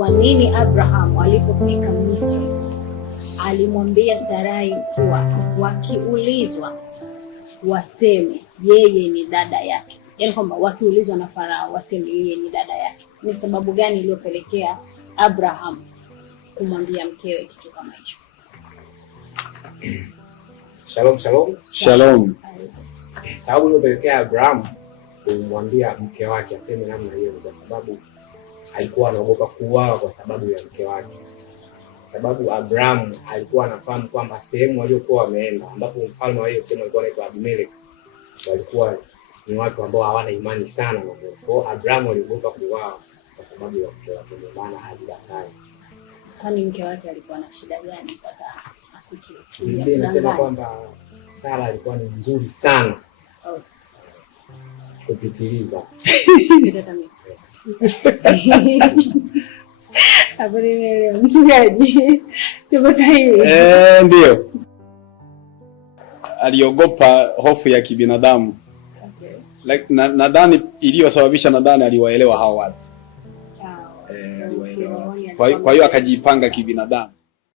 kwa nini Abraham alipofika Misri alimwambia Sarai kuwa wakiulizwa waseme yeye ni dada yake, yaani kwamba wakiulizwa na Farao waseme yeye ni dada yake? Ni sababu gani iliyopelekea Abraham kumwambia mkewe kitu kama hicho? Shalom. Sababu iliyopelekea Abraham kumwambia mke wake aseme namna hiyo kwa sababu alikuwa anaogopa kuuawa kwa sababu ya mke wake. Sababu Abraham alikuwa anafahamu kwamba sehemu waliokuwa wameenda, ambapo mfalme wa hiyo sehemu alikuwa anaitwa Abimelech, walikuwa ni watu ambao hawana imani sana na Mungu. Kwa Abraham aliogopa kuuawa kwa sababu ya mke wake, maana hajidanganya. Kwani mke wake alikuwa na shida gani mpaka asikie? Biblia inasema kwamba Sara alikuwa ni nzuri sana. Kupitiliza. Habari mchungaji. Ndio. Aliogopa hofu ya kibinadamu. Okay. Nadhani iliyosababisha aliwaelewa hao watu. Aliwaelewa. Kwa hiyo akajipanga kibinadamu.